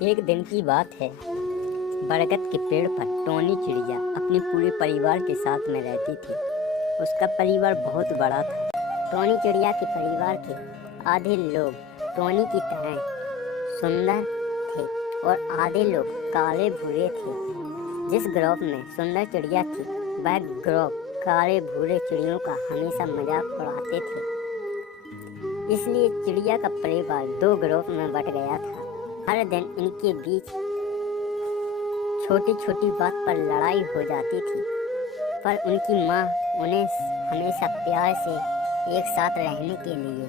एक दिन की बात है। बरगद के पेड़ पर टोनी चिड़िया अपने पूरे परिवार के साथ में रहती थी। उसका परिवार बहुत बड़ा था। टोनी चिड़िया के परिवार के आधे लोग टोनी की तरह सुंदर थे और आधे लोग काले भूरे थे। जिस ग्रुप में सुंदर चिड़िया थी वह ग्रुप काले भूरे चिड़ियों का हमेशा मजाक उड़ाते थे। इसलिए चिड़िया का परिवार दो ग्रुप में बट गया था। हर दिन इनके बीच छोटी छोटी बात पर लड़ाई हो जाती थी, पर उनकी माँ उन्हें हमेशा प्यार से एक साथ रहने के लिए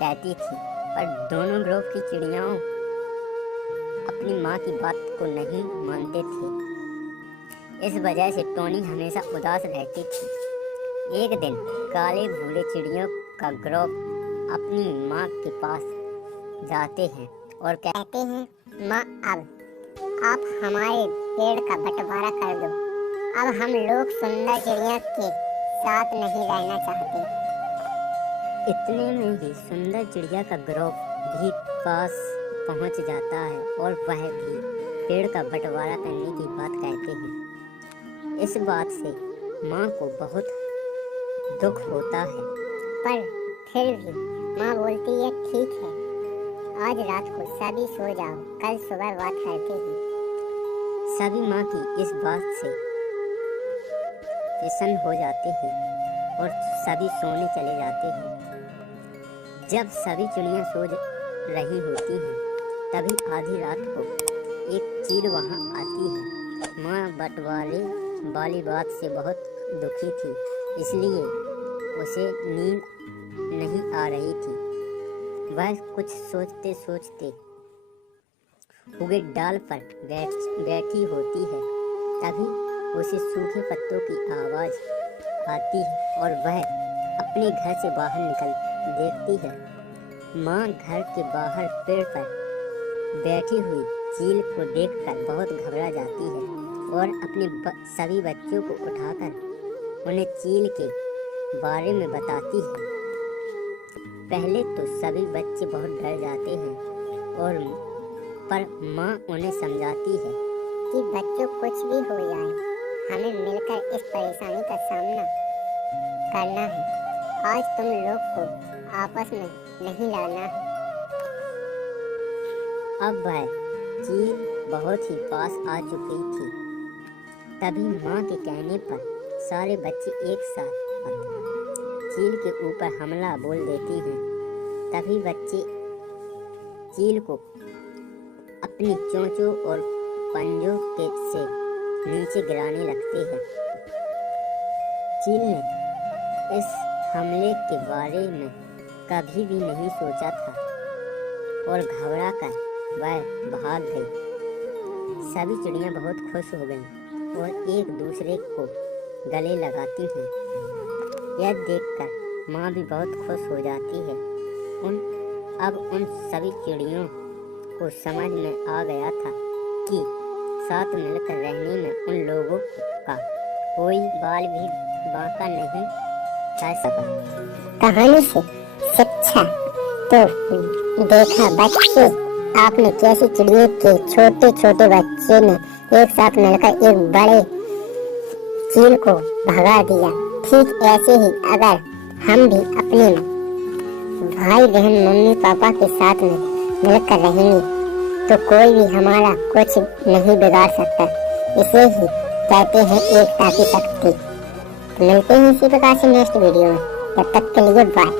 कहती थी। पर दोनों ग्रुप की चिड़ियाँ अपनी माँ की बात को नहीं मानते थे। इस वजह से टोनी हमेशा उदास रहती थी। एक दिन काले भूरे चिड़ियों का ग्रुप अपनी माँ के पास जाते हैं और कहते हैं, माँ अब आप हमारे पेड़ का बंटवारा कर दो। अब हम लोग सुंदर चिड़िया के साथ नहीं रहना चाहते। इतने में ही सुंदर चिड़िया का ग्रुप भी पास पहुंच जाता है और वह भी पेड़ का बंटवारा करने की बात कहते हैं। इस बात से माँ को बहुत दुख होता है, पर फिर भी माँ बोलती है, ठीक है, आज रात को सभी सो जाओ, कल सुबह बात करते हैं। सभी माँ की इस बात से प्रसन्न हो जाते हैं और सभी सोने चले जाते हैं। जब सभी चिड़ियाँ सो रही होती हैं तभी आधी रात को एक चील वहाँ आती है। माँ बंटवारे वाली बात से बहुत दुखी थी, इसलिए उसे नींद नहीं आ रही थी। वह कुछ सोचते सोचते उगे डाल पर बैठी होती है। तभी उसे सूखे पत्तों की आवाज़ आती है और वह अपने घर से बाहर निकल देखती है। माँ घर के बाहर पेड़ पर बैठी हुई चील को देखकर बहुत घबरा जाती है और अपने सभी बच्चों को उठाकर उन्हें चील के बारे में बताती है। पहले तो सभी बच्चे बहुत डर जाते हैं पर माँ उन्हें समझाती है कि बच्चों कुछ भी हो जाए, हमें मिलकर इस परेशानी का सामना करना है। आज तुम लोग को आपस में नहीं लड़ना है। अब वह चील बहुत ही पास आ चुकी थी। तभी माँ के कहने पर सारे बच्चे एक साथ चील के ऊपर हमला बोल देती हैं। तभी बच्चे चील को अपनी चोंचों और पंजों के से नीचे गिराने लगते हैं। चील ने इस हमले के बारे में कभी भी नहीं सोचा था और घबरा कर वह भाग गई। सभी चिड़ियाँ बहुत खुश हो गईं और एक दूसरे को गले लगाती हैं। यह देखकर माँ भी बहुत खुश हो जाती है। अब उन सभी चिड़ियों को समझ में आ गया था कि साथ मिलकर रहने में उन लोगों का कोई बाल भी बांका नहीं कर सका। कहानी से शिक्षा तो देखा बच्चे, आपने कैसी चिड़ियों के छोटे छोटे बच्चे ने एक साथ मिलकर एक बड़े चील को भगा दिया। ठीक ऐसे ही अगर हम भी अपने भाई बहन मम्मी पापा के साथ में मिलकर रहेंगे तो कोई भी हमारा कुछ नहीं बिगाड़ सकता। इसे ही कहते हैं एकता की शक्ति। मिलते हैं इसी प्रकार से नेक्स्ट वीडियो में। तब तक के लिए बाय।